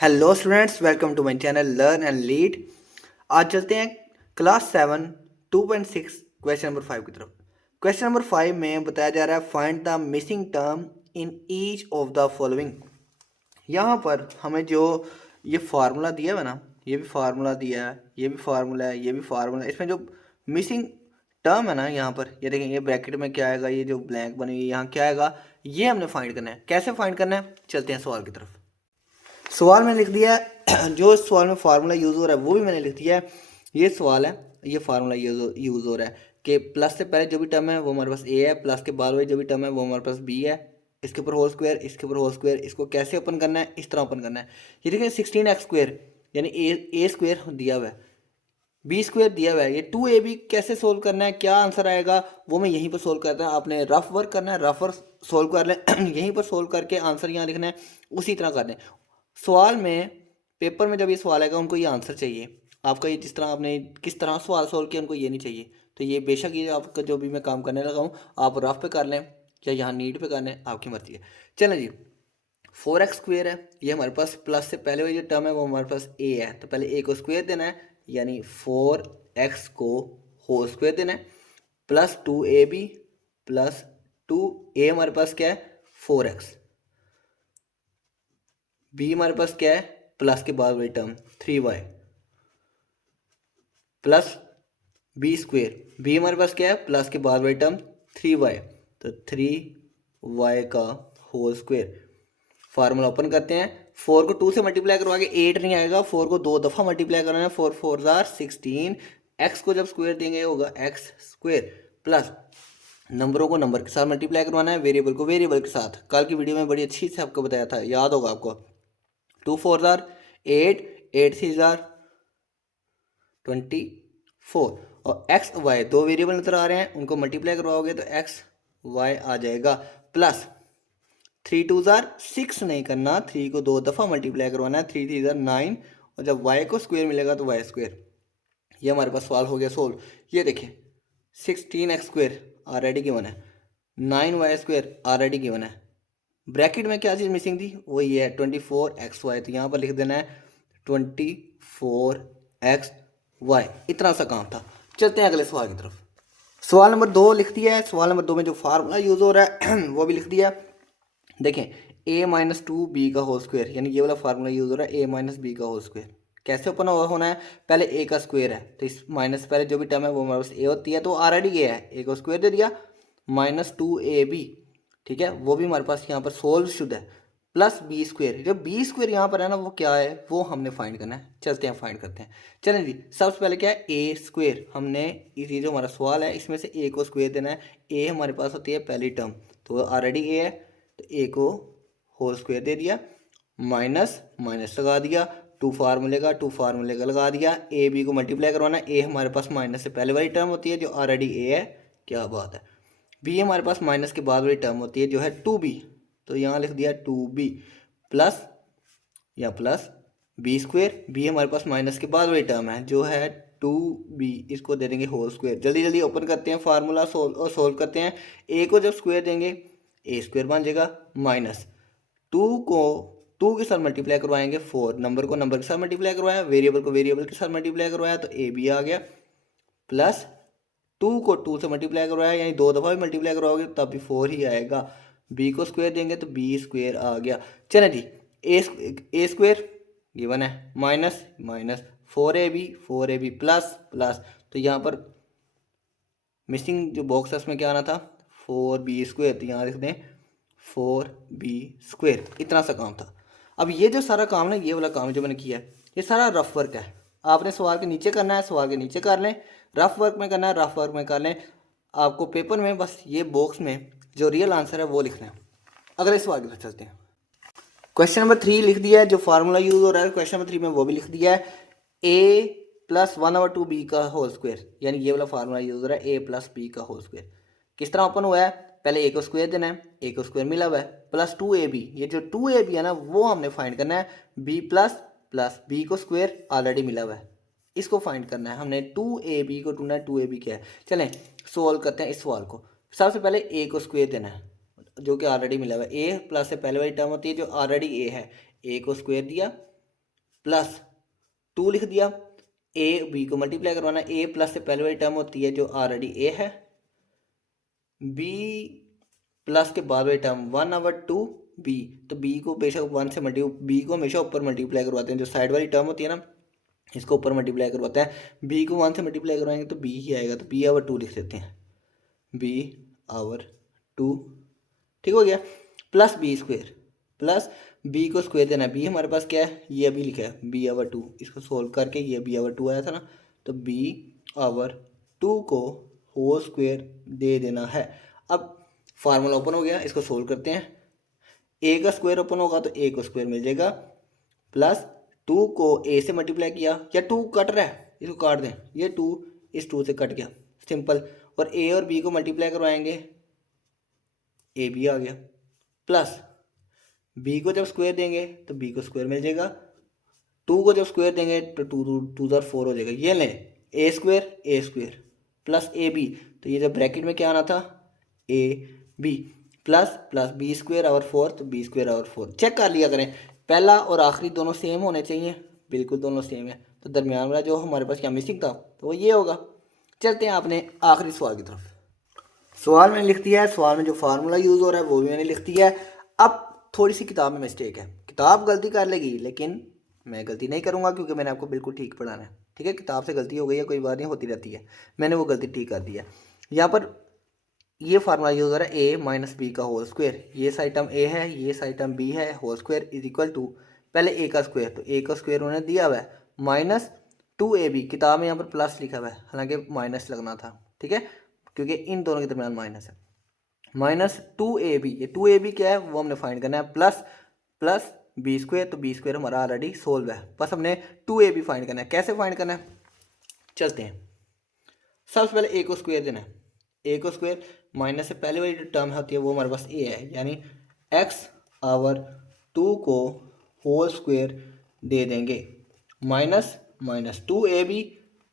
Hello students, welcome to my channel learn and lead. आज चलते हैं क्लास 7 2.6 क्वेश्चन नंबर 5 की तरफ। क्वेश्चन नंबर 5 में बताया जा रहा है find the missing term in each of the following. यहाँ पर हमें जो ये फार्मूला दिया हुआ है ना, ये भी फार्मूला दिया है, ये भी फार्मूला है, ये भी फार्मूला है। इसमें जो मिसिंग टर्म है ना, यहाँ पर ये देखें, ये ब्रैकेट में क्या आएगा, ये जो ब्लैंक बनी हुई है यहाँ क्या आएगा, ये हमने फाइंड करना है। कैसे फाइंड करना है, चलते हैं सवाल की तरफ। सवाल मैंने लिख दिया है, जो सवाल में फार्मूला यूज़ हो रहा है वो भी मैंने लिख दिया है। ये सवाल है, ये फार्मूला यूज़ हो रहा है कि प्लस से पहले जो भी टर्म है वो हमारे पास ए है, प्लस के बाद वाली जो भी टर्म है वो हमारे पास बी है, इसके ऊपर होल स्क्वायर, इसके ऊपर होल स्क्वायर। इसको कैसे ओपन करना है, इस तरह ओपन करना है। ये देखिए 16x² यानी ए स्क्वायर दिया हुआ है, बी स्क्वायर दिया हुआ है। ये 2ab कैसे सोल्व करना है, क्या आंसर आएगा, वो मैं यहीं पर सोल्व करता हूँ। आपने रफ वर्क करना है, रफ वर्क सोल्व कर लें यहीं पर सोल्व करके आंसर यहाँ लिखना है, उसी तरह कर दें। सवाल में, पेपर में जब ये सवाल आएगा उनको ये आंसर चाहिए आपका, ये जिस तरह आपने किस तरह सवाल सोल्व किया उनको ये नहीं चाहिए। तो ये बेशक ये आपका जो भी मैं काम करने लगा हूँ आप रफ पे कर लें या यहाँ नीट पे कर लें, आपकी मर्जी है। चलें जी, 4x² है, ये हमारे पास प्लस से पहले वाली जो टर्म है वो हमारे पास a है, तो पहले a को स्क्वायर देना है, यानी 4x को होल स्क्वायर देना है, प्लस 2ab प्लस 2a हमारे पास क्या है 4x, b हमारे पास क्या है प्लस के बाद वाली term 3y plus b² b हमारे पास क्या है प्लस के बाद वाली टर्म 3y, तो 3y का होल स्क्वायर। फार्मूला ओपन करते हैं, 4 को 2 से मल्टीप्लाई करवा के 8 नहीं आएगा, 4 को 2 दफ़ा मल्टीप्लाई करना है, 4 4 जार 16, x को जब स्क्वायर देंगे होगा x² प्लस नंबरों को नंबर के साथ मल्टीप्लाई करवाना है, वेरिएबल को वेरिएबल के साथ। कल की वीडियो में बड़ी अच्छी से आपको बताया था, याद होगा आपको। 2 4 जार 8, 8 3 जार 24, और एक्स वाई दो वेरिएबल नजर आ रहे हैं, उनको मल्टीप्लाई करवाओगे तो एक्स वाई आ जाएगा, प्लस 3 2 जार 6 नहीं करना, 3 को 2 दफ़ा मल्टीप्लाई करवाना है, 3 3 जार 9, और जब y को स्क्वायर मिलेगा तो y²। ये हमारे पास सवाल हो गया सोल्व। ये देखिए 16x² ऑलरेडी गिवन है, 9y² ऑलरेडी गिवन है। ब्रैकेट में क्या चीज़ मिसिंग थी, वो ये है 24xy, तो यहाँ पर लिख देना है 24xy। इतना सा काम था। चलते हैं अगले सवाल की तरफ। सवाल नंबर 2 लिख दिया है, सवाल नंबर 2 में जो फार्मूला यूज़ हो रहा है वो भी लिख दिया। देखें a-2b का होल स्क्वायर, यानी ये वाला फार्मूला यूज़ हो रहा है a-b का होल स्क्वायर। कैसे ओपन होना है, पहले a का स्क्वायर है तो इस माइनस पहले जो भी टर्म है वो हमारे पास a होती है, तो ऑलरेडी ये है, a को स्क्वायर दे दिया, -2ab, ठीक है, वो भी हमारे पास यहाँ पर सोल्व शुदा है, प्लस b²। जो b² यहाँ पर है ना वो क्या है, वो हमने फाइंड करना है। चलते हैं फाइंड करते हैं। चलें जी, सबसे पहले क्या है a², हमने ये जो हमारा सवाल है इसमें से a को स्क्वायर देना है। a हमारे पास होती है पहली टर्म, तो ऑलरेडी a है, तो a को होल स्क्वायर दे दिया, माइनस माइनस लगा दिया, टू फार्मूले का लगा दिया, ए बी को मल्टीप्लाई करवाना, ए हमारे पास माइनस से पहले वाली टर्म होती है जो ऑलरेडी ए है, क्या बात है। बी हमारे पास माइनस के बाद वाली टर्म होती है जो है 2b, तो यहाँ लिख दिया 2b प्लस या प्लस b², बी हमारे पास माइनस के बाद वाली टर्म है जो है 2b, इसको दे देंगे होल स्क्वायर। जल्दी जल्दी ओपन करते हैं फार्मूला, सोल्व करते हैं। ए को जब स्क्वायर देंगे a² बन जाएगा, माइनस 2 को 2 के साथ मल्टीप्लाई करवाएंगे 4, नंबर को नंबर के साथ मल्टीप्लाई करवाया, वेरिएबल को वेरिएबल के साथ मल्टीप्लाई करवाया तो ए बी आ गया, प्लस 2 को 2 से मल्टीप्लाई करवाया, यानी 2 दफ़ा भी मल्टीप्लाई करवाओगे तब भी 4 ही आएगा, बी को स्क्वायर देंगे तो b² आ गया। चलें जी, a² गिवन है, minus minus 4ab plus plus, तो यहाँ पर मिसिंग जो बॉक्स है उसमें क्या आना था 4b², तो यहाँ लिख दें 4b²। इतना सा काम था। अब ये जो सारा काम है, ये वाला काम जो मैंने किया है ये सारा रफ वर्क है, आपने सवाल के नीचे करना है, सवाल के नीचे कर लें, रफ वर्क में करना है, रफ वर्क में कर लें। आपको पेपर में बस ये बॉक्स में जो रियल आंसर है वो लिखना है। अगले सवाल की तरफ चलते हैं। क्वेश्चन नंबर 3 लिख दिया है, जो फार्मूला यूज हो रहा है क्वेश्चन नंबर 3 में वो भी लिख दिया है, a+1/2b का होल स्क्वायर, यानी ये वाला फार्मूला यूज हो रहा है a+b का होल स्क्वायर। किस तरह ओपन हुआ है, पहले a को स्क्वायर देना है, a को स्क्वायर मिला हुआ है, प्लस 2ab, ये जो 2ab है ना वो हमने फाइंड करना है, b प्लस प्लस b को स्क्वायर ऑलरेडी मिला हुआ है, इसको फाइंड करना है हमने, 2ab को ढूंढना है, 2ab क्या है। चलें सोल्व करते हैं इस सवाल को। सबसे पहले a को स्क्वायर देना है जो कि ऑलरेडी मिला हुआ है, ए प्लस से पहले वाली टर्म होती है जो ऑलरेडी ए है, ए को स्क्वायर दिया, प्लस 2 लिख दिया, ए बी को मल्टीप्लाई करवाना, ए प्लस से पहले वाली टर्म होती है जो ऑलरेडी ए है, बी प्लस के बाद वाली टर्म 1/2 बी, तो बी को बेशक 1 से बी को हमेशा ऊपर मल्टीप्लाई करवाते हैं, जो साइड वाली टर्म होती है ना इसको ऊपर मल्टीप्लाई करवाते हैं, बी को 1 से मल्टीप्लाई करवाएंगे तो बी ही आएगा, तो b/2 लिख देते हैं, b/2 ठीक हो गया, plus B square, plus B को स्क्वेयर देना है, बी हमारे पास क्या है ये अभी लिखा है b/2, इसको सोल्व करके ये b/2 आया था ना, तो b/2 को होल स्क्वेयर दे देना है। अब फार्मूला ओपन हो गया, इसको सोल्व करते हैं, ए का स्क्वायर ओपन होगा तो ए को स्क्वायर मिल जाएगा, प्लस 2 को ए से मल्टीप्लाई किया, या 2 कट रहा है इसको काट दें, ये 2 इस 2 से कट गया, सिंपल, और ए और बी को मल्टीप्लाई करवाएंगे, ए बी आ गया, प्लस बी को जब स्क्वायर देंगे तो बी को स्क्वायर मिल जाएगा, 2 को जब स्क्वायर देंगे तो 2 4 हो जाएगा, ये लें A square plus A B, तो ये जब ब्रैकेट में क्या आना था A B, plus plus B square और 4, तो बी स्क्वायर और 4 चेक कर लिया करें, पहला और आखिरी दोनों सेम होने चाहिए, बिल्कुल दोनों सेम है, तो दरमियान वाला जो हमारे पास क्या मिसिंग था तो वो ये होगा। चलते हैं आपने आखिरी सवाल की तरफ, सवाल मैंने लिख दिया है, सवाल में जो फार्मूला यूज़ हो रहा है वो भी मैंने लिख दिया है। अब थोड़ी सी किताब में मिस्टेक है, किताब गलती कर लेगी लेकिन मैं गलती नहीं करूँगा क्योंकि मैंने आपको बिल्कुल ठीक पढ़ाना है, ठीक है, किताब से गलती हो गई है कोई बात नहीं, होती रहती है, मैंने वो गलती ठीक कर दी है। यहाँ पर ये फार्मूला यूज़ हो रहा है ए माइनस बी का होल स्क्वायर, ये साइड टर्म ए है ये साइड टर्म बी है, whole square is equal to पहले ए का स्क्वायर, तो ए का स्क्वायर उन्होंने दिया हुआ है माइनस 2ab, किताब में यहाँ पर प्लस लिखा हुआ है हालांकि माइनस लगना था, ठीक है, क्योंकि इन दोनों के दरमियान माइनस है, माइनस 2ab, ये 2ab क्या है वो हमने फाइंड करना है, प्लस प्लस बी स्क्वायर, तो बी स्क्वायर हमारा ऑलरेडी सोल्व है, बस हमने 2ab फाइंड करना है। कैसे फाइंड करना है चलते हैं, सबसे पहले ए को स्क्वायर देना है, ए को स्क्वायर माइनस से पहले वाली जो टर्म होती है वो हमारे पास ए है, यानी x/2 को होल स्क्वायर दे देंगे, माइनस माइनस 2ab,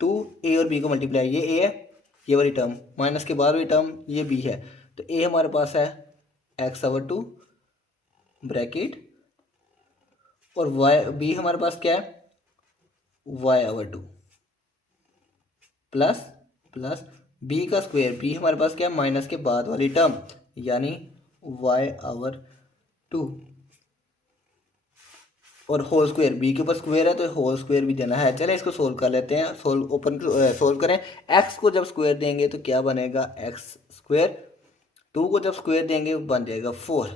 2 ए और बी को मल्टीप्लाई, ये ए है ये वाली टर्म, माइनस के बाद वाली टर्म ये बी है, तो ए हमारे पास है x/2 ब्रैकेट, और वाई बी हमारे पास क्या है y/2 प्लस प्लस बी का स्क्वायर, बी हमारे पास क्या है माइनस के बाद वाली टर्म यानी y/2, और होल स्क्वायर, बी के ऊपर स्क्वायर है तो होल स्क्वायर भी देना है। चले इसको सोल्व कर लेते हैं, सोल्व करें, x को जब स्क्वायर देंगे तो क्या बनेगा x², 2 को जब स्क्वायर देंगे बन जाएगा 4,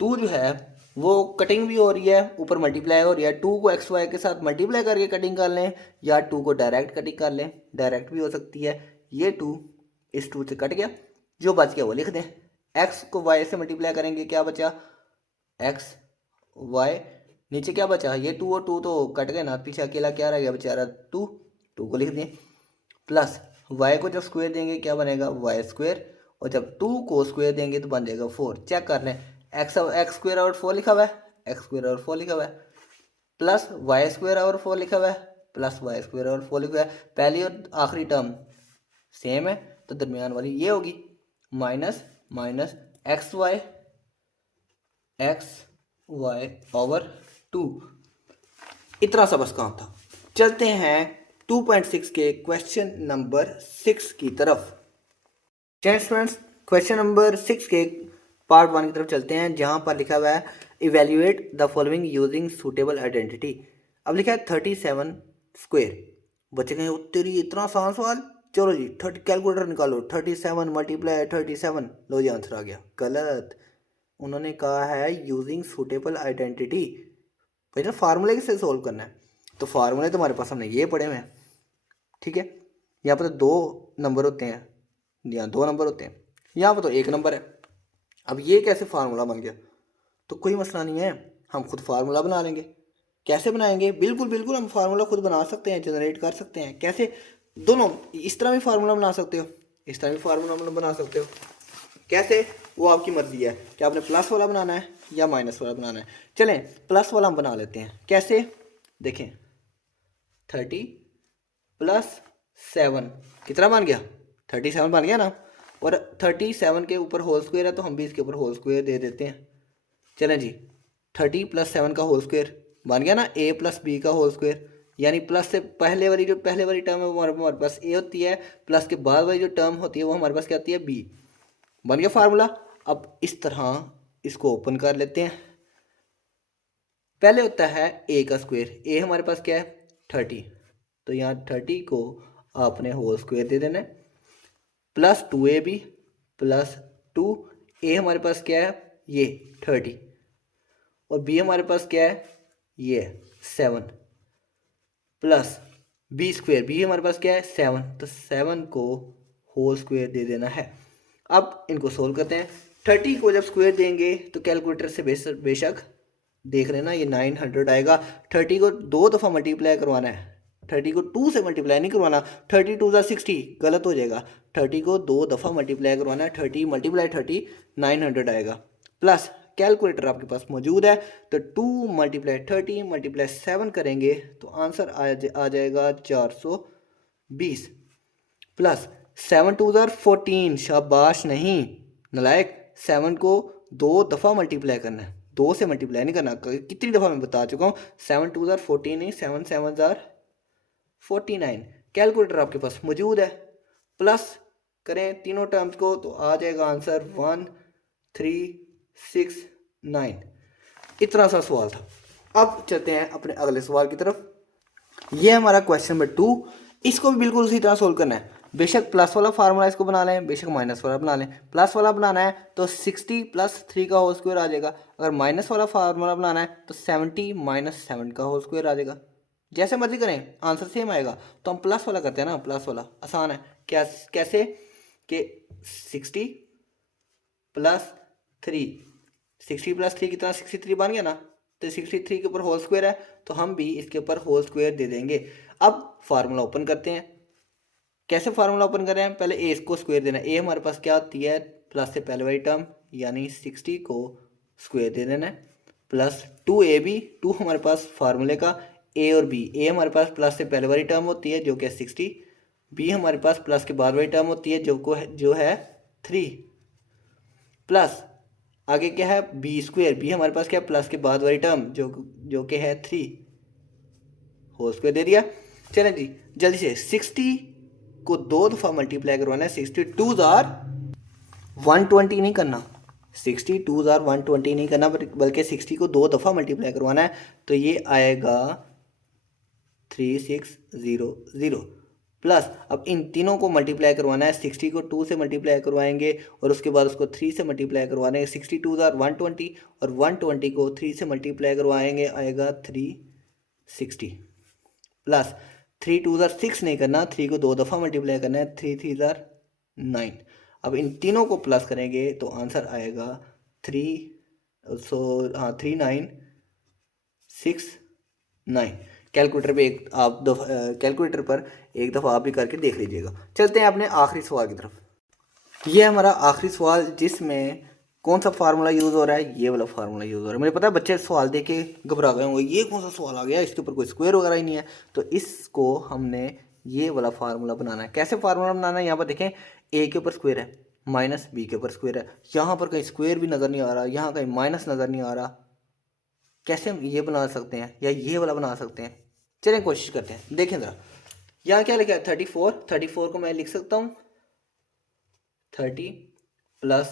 2 जो है वो कटिंग भी हो रही है ऊपर मल्टीप्लाई हो रही है, 2 को एक्स वाई के साथ मल्टीप्लाई करके कटिंग कर लें या 2 को डायरेक्ट कटिंग कर लें, डायरेक्ट भी हो सकती है, ये 2 इस 2 से कट गया, जो बच गया वो लिख दें, x को y से मल्टीप्लाई करेंगे क्या बचा x y, नीचे क्या बचा ये 2 और 2 तो कट गए ना, पीछे अकेला क्या रह गया बेचारा 2, 2 को लिख दें, प्लस y को जब स्क्वायर देंगे क्या बनेगा y², और जब 2 को स्क्वायर देंगे तो बन जाएगा 4, चेक कर लें, x² और 4 लिखा हुआ है, x² और 4 लिखा हुआ है, प्लस y² और 4 लिखा हुआ है, प्लस y² और 4 लिखा हुआ है, पहली और आखिरी टर्म सेम है तो दरमियान वाली ये होगी माइनस माइनस xy/2, इतना सा बस काम था। चलते हैं 2.6 के क्वेश्चन नंबर 6 की तरफ। स्टूडेंट्स क्वेश्चन नंबर 6 के पार्ट 1 की तरफ चलते हैं, जहां पर लिखा हुआ है evaluate the following using suitable identity. अब लिखा है 37 स्क्वायर, बच्चे कहेंगे तेरी इतना आसान सवाल, चलो जी 30 कैलकुलेटर निकालो, 37 मल्टीप्लाई 37, लो जी आंसर आ गया, गलत, उन्होंने कहा है यूजिंग सूटेबल आइडेंटिटी, भाई ना फार्मूले किससे सोल्व करना है, तो फार्मूले तो हमारे पास हमने ये पढ़े हुए हैं, ठीक है, यहाँ पर तो 2 नंबर होते हैं, यहाँ 2 नंबर होते हैं, यहाँ पर तो 1 नंबर है, अब ये कैसे फार्मूला बन गया, तो कोई मसला नहीं है, हम खुद फार्मूला बना लेंगे, कैसे बनाएंगे, बिल्कुल बिल्कुल हम फार्मूला खुद बना सकते हैं, जनरेट कर सकते हैं, कैसे, दोनों इस तरह भी फार्मूला बना सकते हो, इस तरह भी फार्मूला बना सकते हो, कैसे वो आपकी मर्जी है कि आपने प्लस वाला बनाना है या माइनस वाला बनाना है। चलें प्लस वाला हम बना लेते हैं, कैसे देखें, 30 + 7 कितना बन गया 37 बन गया ना, और 37 के ऊपर होल स्क्वायर है तो हम भी इसके ऊपर होल स्क्वायर दे देते हैं। चलें जी 30 + 7 का होल स्क्वायर बन गया ना ए प्लस बी का होल स्क्वायर, यानी प्लस से पहले वाली जो पहले वाली टर्म है वो हमारे पास ए होती है, प्लस के बाद वाली जो टर्म होती है वो हमारे पास क्या होती है बी। बन गया फार्मूला। अब इस तरह इसको ओपन कर लेते हैं। पहले होता है ए का स्क्वायर, ए हमारे पास क्या है 30, तो यहाँ 30 को आपने होल स्क्वायर दे देना है, प्लस 2ab प्लस 2, ए हमारे पास क्या है ये 30 और बी हमारे पास क्या है ये 7 प्लस बी स्क्वायर, बी हमारे पास क्या है 7, तो 7 को होल स्क्वायर दे देना है। अब इनको सोल्व करते हैं। 30 को जब स्क्वायर देंगे तो कैलकुलेटर से बेशक देख लेना ये 900 आएगा। 30 को 2 दफ़ा मल्टीप्लाई करवाना है, 30 को 2 से मल्टीप्लाई नहीं करवाना, 30 2 60 गलत हो जाएगा, 30 को 2 दफ़ा मल्टीप्लाई करवाना है, 30 मल्टीप्लाई 30 900 आएगा। प्लस कैलकुलेटर आपके पास मौजूद है तो 2 मल्टीप्लाई 30 मल्टीप्लाई 7 करेंगे तो आंसर आ जाएगा 420 प्लस 7 2 14, शाबाश नहीं नलायक, 7 को 2 दफ़ा मल्टीप्लाई करना है, 2 से मल्टीप्लाई नहीं करना, कितनी दफ़ा मैं बता चुका हूँ। 7 2 14 नहीं, 7 7 49। कैलकुलेटर आपके पास मौजूद है, प्लस करें तीनों टर्म्स को तो आ जाएगा आंसर 1369। इतना सा सवाल था। अब चलते हैं अपने अगले सवाल की तरफ। ये हमारा क्वेश्चन नंबर 2, इसको भी बिल्कुल उसी तरह सोल्व करना है। बेशक प्लस वाला फार्मूला इसको बना लें, बेशक माइनस वाला बना लें। प्लस वाला बनाना है तो 60 प्लस 3 का होल स्क्वायर आ जाएगा, अगर माइनस वाला फार्मूला बनाना है तो 70 माइनस 7 का होल स्क्वायर आ जाएगा। जैसे मर्जी करें आंसर सेम आएगा, तो हम प्लस वाला करते हैं ना, प्लस वाला आसान है। क्या कैसे कि 60 प्लस 3, 60 प्लस 3 कितना 63 बन गया ना, तो 63 के ऊपर होल स्क्वायर है तो हम भी इसके ऊपर होल स्क्वायर दे देंगे। अब फार्मूला ओपन करते हैं। कैसे फार्मूला ओपन कर रहे हैं, पहले ए को स्क्वायर देना है। ए हमारे पास क्या होती है प्लस से पहले वाली टर्म, यानी 60 को स्क्वायर दे देना है, प्लस 2ab, 2 हमारे पास फार्मूले का ए और बी। ए हमारे पास प्लस से पहले वाली टर्म होती है जो कि 60, बी हमारे पास प्लस के बाद वाली टर्म होती है जो है 3, प्लस आगे क्या है बी स्क्वायर, बी हमारे पास क्या है प्लस के बाद वाली टर्म जो कि है 3, होल स्क्वायर दे दिया। चलें जी जल्दी से 60 को 2 दफ़ा मल्टीप्लाई करवाना है, 60 2 120 नहीं करना, 60 2 120 नहीं करना, बल्कि 60 को 2 दफ़ा मल्टीप्लाई करवाना है, तो ये आएगा 3600 प्लस अब इन तीनों को मल्टीप्लाई करवाना है। 60 को 2 से मल्टीप्लाई करवाएंगे और उसके बाद उसको 3 से मल्टीप्लाई करवाने, 60 2 120 और 120 को 3 से मल्टीप्लाई करवाएंगे, आएगा 360 प्लस 3 2 6 नहीं करना, 3 को 2 दफ़ा मल्टीप्लाई करना है, 3 3 9। अब इन तीनों को प्लस करेंगे तो आंसर आएगा 3969। कैलकुलेटर पे कैलकुलेटर पर एक दफ़ा आप भी करके देख लीजिएगा। चलते हैं अपने आखिरी सवाल की तरफ। ये हमारा आखिरी सवाल जिसमें कौन सा फार्मूला यूज़ हो रहा है, ये वाला फार्मूला यूज़ हो रहा है। मुझे पता है बच्चे सवाल देख के घबरा गए होंगे, ये कौन सा सवाल आ गया, इसके ऊपर कोई स्क्वायर वगैरह ही नहीं है। तो इसको हमने ये वाला फार्मूला बनाना है। कैसे फार्मूला बनाना है, यहाँ पर देखें ए के ऊपर स्क्वायर है, माइनस बी के ऊपर स्क्वायर है, यहाँ पर कहीं स्क्वायर भी नज़र नहीं आ रहा, यहाँ कहीं माइनस नज़र नहीं आ रहा। कैसे हम ये बना सकते हैं या ये वाला बना सकते हैं, चलें कोशिश करते हैं। देखें ज़रा यहाँ क्या लिखा है 34 को मैं लिख सकता हूँ 30 प्लस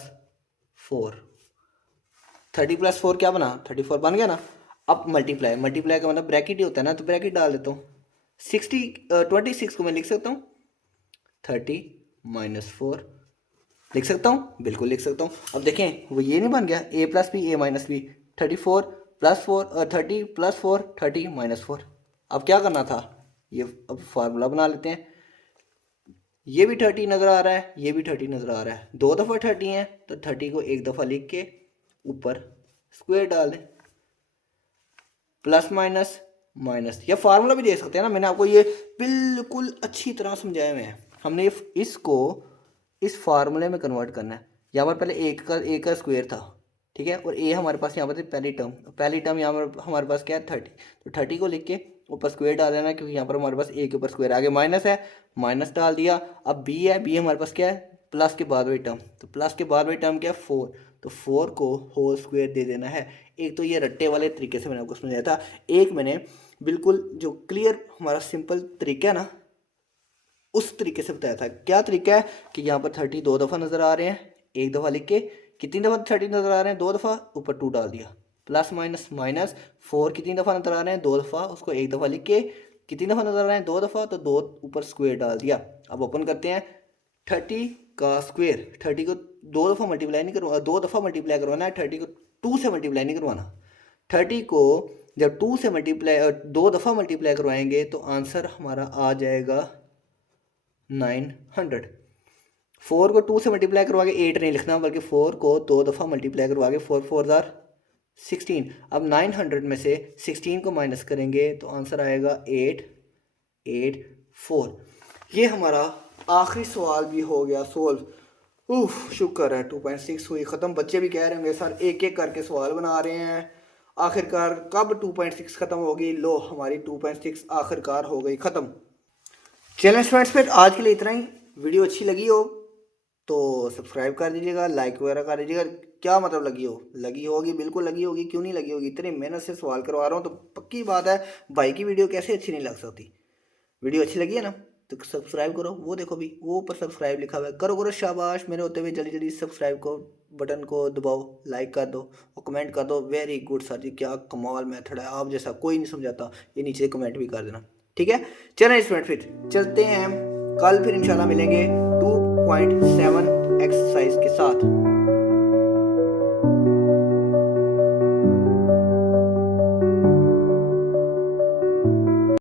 4, 30 प्लस 4 क्या बना 34 बन गया ना। अब मल्टीप्लाई का मतलब ब्रैकेट ही होता है ना, तो ब्रैकेट डाल देता हूँ। 26 को मैं लिख सकता हूँ 30 माइनस 4, लिख सकता हूँ, बिल्कुल लिख सकता हूँ। अब देखें वो ये नहीं बन गया a plus B A minus B, 34 plus 4 30 plus 4 30 minus 4। अब क्या करना था, ये अब फार्मूला बना लेते हैं। ये भी 30 नज़र आ रहा है, ये भी 30 नज़र आ रहा है, 2 दफ़ा 30 है तो 30 को एक दफ़ा लिख के ऊपर स्क्वायर डाल दें, प्लस माइनस माइनस, या फार्मूला भी दे सकते हैं ना। मैंने आपको ये बिल्कुल अच्छी तरह समझाया हुआ है। हमने इसको इस फार्मूले में कन्वर्ट करना है। यहाँ पर पहले एक का स्क्वायर था, ठीक है, और ए हमारे पास यहाँ पर थी पहली टर्म यहाँ पर हमारे पास क्या है 30, तो 30 को लिख के ऊपर स्क्वायर डाल देना, क्योंकि यहाँ पर हमारे पास ए के ऊपर स्क्वायर, आगे माइनस है माइनस डाल दिया। अब बी है, बी हमारे पास क्या है प्लस के बाद वही टर्म, तो प्लस के बाद वही टर्म क्या है 4, तो 4 को होल स्क्वायर दे देना है। एक तो ये रट्टे वाले तरीके से मैंने आपको समझाया था, एक मैंने बिल्कुल जो क्लियर हमारा सिंपल तरीका है ना उस तरीके से बताया था। क्या तरीका है कि यहाँ पर 30 दो दफ़ा नज़र आ रहे हैं, एक दफ़ा लिख के कितनी दफ़ा 30 नज़र आ रहे हैं, 2 दफ़ा, ऊपर 2 डाल दिया, प्लस माइनस माइनस 4 कितनी दफ़ा नज़र आ रहे हैं, 2 दफ़ा, उसको एक दफ़ा लिख के कितनी दफ़ा नज़र आ रहे हैं, 2 दफ़ा, तो 2 ऊपर स्क्वायर डाल दिया। अब ओपन करते हैं, 30 का स्क्वायर, 30 को 2 दफ़ा मल्टीप्लाई नहीं करवाना, 2 दफ़ा मल्टीप्लाई करवाना है, 30 को 2 से मल्टीप्लाई नहीं करवाना। 30 को जब 2 से मल्टीप्लाई 2 दफ़ा मल्टीप्लाई करवाएंगे तो आंसर हमारा आ जाएगा 900। 4 को 2 से मल्टीप्लाई करवा के 8 नहीं लिखना, बल्कि 4 को 2 दफ़ा मल्टीप्लाई करवा के 4 4 ज़ार 16। अब 900 में से 16 को माइनस करेंगे तो आंसर आएगा 884। ये हमारा आखिरी सवाल भी हो गया सोल्व। शुक्र है 2.6 हुई ख़त्म। बच्चे भी कह रहे हैं मेरे साथ एक एक करके सवाल बना रहे हैं। आखिरकार कब 2.6 ख़त्म होगी? लो हमारी 2.6 आखिरकार हो गई ख़त्म। चलें स्टूडेंट्स, फिर आज के लिए इतना ही। वीडियो अच्छी लगी हो तो सब्सक्राइब कर दीजिएगा, लाइक वगैरह कर दीजिएगा। क्या मतलब लगी होगी, बिल्कुल लगी होगी, क्यों नहीं लगी होगी? इतनी मेहनत से सवाल करवा रहा हूँ तो पक्की बात है भाई की वीडियो कैसे अच्छी नहीं लग सकती। वीडियो अच्छी लगी है ना तो सब्सक्राइब करो। वो देखो भी वो ऊपर सब्सक्राइब लिखा हुआ है, करो शाबाश। मेरे होते हुए जल्दी जल्दी सब्सक्राइब को बटन को दबाओ, लाइक कर दो और कमेंट कर दो। वेरी गुड सर जी, क्या कमाल मेथड है, आप जैसा कोई नहीं समझाता। ये नीचे कमेंट भी कर देना, ठीक है। चलें स्टूडेंट, फिर चलते हैं हम कल, फिर इंशाल्लाह मिलेंगे 2.7 एक्सरसाइज के साथ।